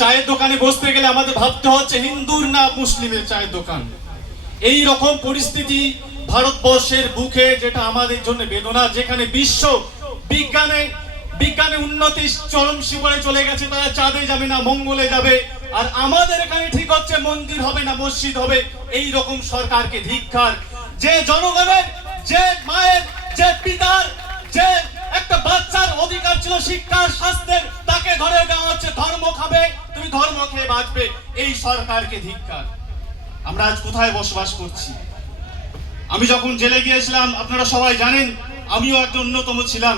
চায়ের দোকানে বসতে গেলে আমাদের ভাবতে হচ্ছে হিন্দুর না মুসলিমের চায়ের দোকান। এই রকম পরিস্থিতি ভারতবর্ষের বুকে যেটা আমাদের জন্য বেদনা, যেখানে বিশ্ব বিজ্ঞানে বিজ্ঞানে উন্নতি চরম শিখরে চলে গেছে, তারা চাঁদে যাবে না, মঙ্গলে যাবে। আর আমাদের এখানে ঠিক হচ্ছে, মন্দির হবে না, মসজিদ হবে, এই রকম সরকারকে ধিক্কার। যে জনগণের, যে মায়ের, যে পিতার, যে একটা বাচ্চার অধিকার ছিল শিক্ষার স্বাস্থ্যের তাকে ধরে দেওয়া হচ্ছে ধর্ম ধর্ম খেয়ে বাঁচবে, এই সরকারকে ধিক্কার। আমরা আজ কোথায় বসবাস করছি? আমি যখন জেলে গিয়েছিলাম, আপনারা সবাই জানেন, আমিও একজন অন্যতম ছিলাম।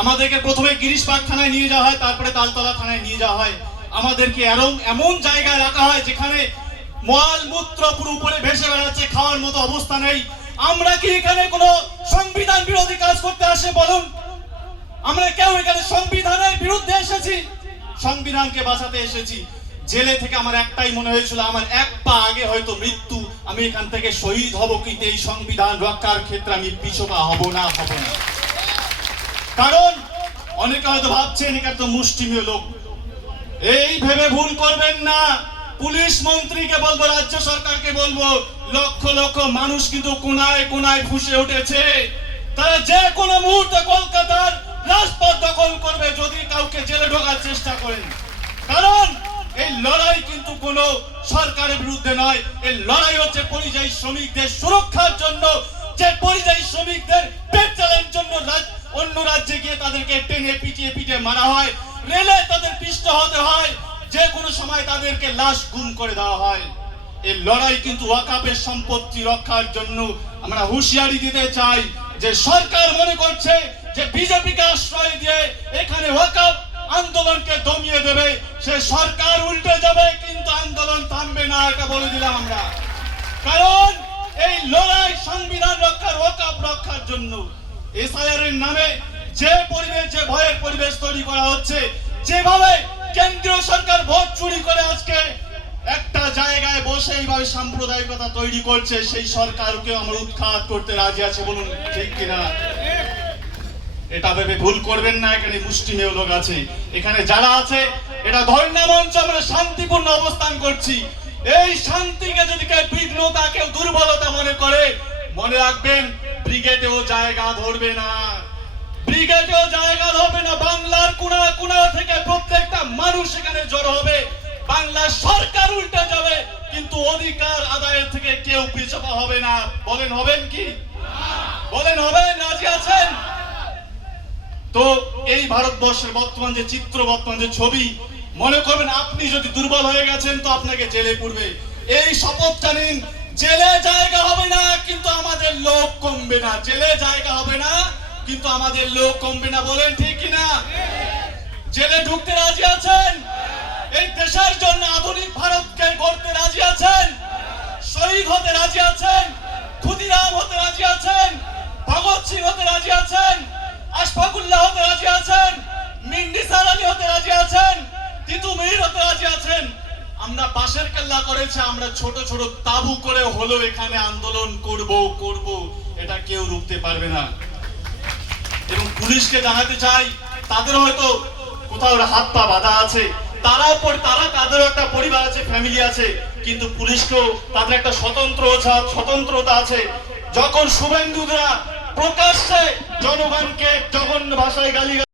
আমাদেরকে প্রথমে গিরিশবাগ থানায় নিয়ে যাওয়া হয়, তারপরে তালতলা থানায় নিয়ে যাওয়া হয়। আমাদেরকে এরম এমন জায়গায় রাখা হয়, যেখানে মল, মূত্র পুরো উপরে ভেসে বেড়াচ্ছে, খাওয়ার মতো অবস্থা নেই। আমরা কি এখানে কোনো সংবিধান বিরোধী কাজ করতে আসে বলুন? আমরা কেউ এখানে সংবিধানের বিরুদ্ধে এসেছি? সংবিধানকে বাঁচাতে এসেছি। জেলে থেকে আমার একটাই মনে হয়েছিল, আমার এক পা আগে হয়তো মৃত্যু, আমি এখান থেকে শহীদ হব কিন্তু এই সংবিধান রক্ষার ক্ষেত্রে আমি পিছপা হব না হব না। কারণ অনেকে হয়তো ভাবছেন এখানে তো মুষ্টিমীয় লোক। এই ভেবে ভুল করবেন না। পুলিশ মন্ত্রীকে বলব, রাজ্য সরকারকে বলব, লক্ষ লক্ষ মানুষ কিন্তু কোনায় কোনায় ফুসে উঠেছে। তারা যে কোনো মুহূর্তে কলকাতার রাজপথ দখল করবে যদি কাউকে জেলে ঢোকার চেষ্টা করেন। লড়াই কিন্তু কোনো সরকারের বিরুদ্ধে নয়। এই লড়াই হচ্ছে পরিযায়ী শ্রমিকদের সুরক্ষার জন্য। যে পরিযায়ী শ্রমিকদের পেট চালানোর জন্য অন্য রাজ্যে গিয়ে তাদেরকে টেনে পিটিয়ে পিটিয়ে মারা হয়। রেলে তাদের পিষ্ট হতে হয়। যে কোনো সময় তাদেরকে লাশ গুম করে দেওয়া হয়। এই লড়াই কিন্তু ওয়াকাপের সম্পত্তি রক্ষার জন্য আমরা হুঁশিয়ারি দিতে চাই যে সরকার মনে করছে যে বিজেপিকে আশ্রয় দিয়ে এখানে ওয়াকাপ আন্দোলনকে দমিয়ে দেবে। সে সরকার উল্টে যাবে, কিন্তু আন্দোলন থামবে না, এটা বলে দিলাম আমরা। কারণ এই লড়াই সংবিধান রক্ষার ওয়াকাপ রক্ষার জন্য এসআইআর এর নামে যে পরিবেশ, যে ভয়ের পরিবেশ তৈরি করা হচ্ছে, যেভাবে কেন্দ্রীয় সরকার ভোট চুরি করে আজকে একটা জায়গায় বসে এইভাবে সাম্প্রদায়িকতা তৈরি করছে, সেই সরকারকে আমরা উৎখাত করতে রাজি আছে, বলুন, ঠিক কিনা? এটা ভেবে ভুল করবেন না, এখানে মুষ্টিমেয় লোক আছে। এখানে যারা আছে এটা ধর্ণা মঞ্চ আমরা শান্তিপূর্ণ অবস্থান করছি। এই শান্তিকে যদি কেউ বিঘ্নতা কেউ দুর্বলতা মনে করে, মনে রাখবেন, ব্রিগেডেও জায়গা ধরবে না। ব্রিগেডেও জায়গা ধরবে না, বাংলার কোনা কোনা থেকে প্রত্যেকটা মানুষ এখানে জড়ো হবে। বাংলার সরকার উল্টে যাবে, কিন্তু অধিকার আদায়ের থেকে কেউ পিছপা হবে না। বলেন, হবেন কি? বলেন, হবেন, রাজি আছেন? তো এই ভারতবর্ষের বর্তমান যে চিত্র, বর্তমান যে ছবি, মনে করবেন আপনি যদি দুর্বল হয়ে গেছেন তো আপনাকে জেলে পড়বে। এই শপথটা নিন জেলে জায়গা হবে না, কিন্তু আমাদের লোক কমবে না। জেলে জায়গা হবে না, কিন্তু আমাদের লোক কমবে না বলেন ঠিক কিনা জেলে ঢুকতে রাজি আছেন? এই দেশের জন্য আধুনিক ভারতকে গড়তে রাজি আছেন? শহীদ হতে রাজি আছেন? ক্ষুদিরাম হতে রাজি আছেন? ভগৎ সিং হতে রাজি আছেন? আশফাকুল্লাহ হতে রাজি আছেন মিন্ডিসার আলী হতে রাজি আছেন, তিতু মিহির হতে রাজি আছেন। আমরা পাশের কেল্লা করেছে, আমরা ছোট ছোট তাবু করে হলো এখানে আন্দোলন করব করব। এটা কেউ রুখতে পারবে না। এবং পুলিশকে জানাতে চাই, তাদের হয়তো কোথাও হাত পা বাঁধা আছে। পর- তারা তাদের একটা পরিবার আছে ফ্যামিলি আছে। কিন্তু পুলিশকেও তাদের একটা স্বতন্ত্র স্বতন্ত্রতা আছে। যখন শুভেন্দুরা প্রকাশ্যে জনগণকে জঘন্য ভাষায় গালি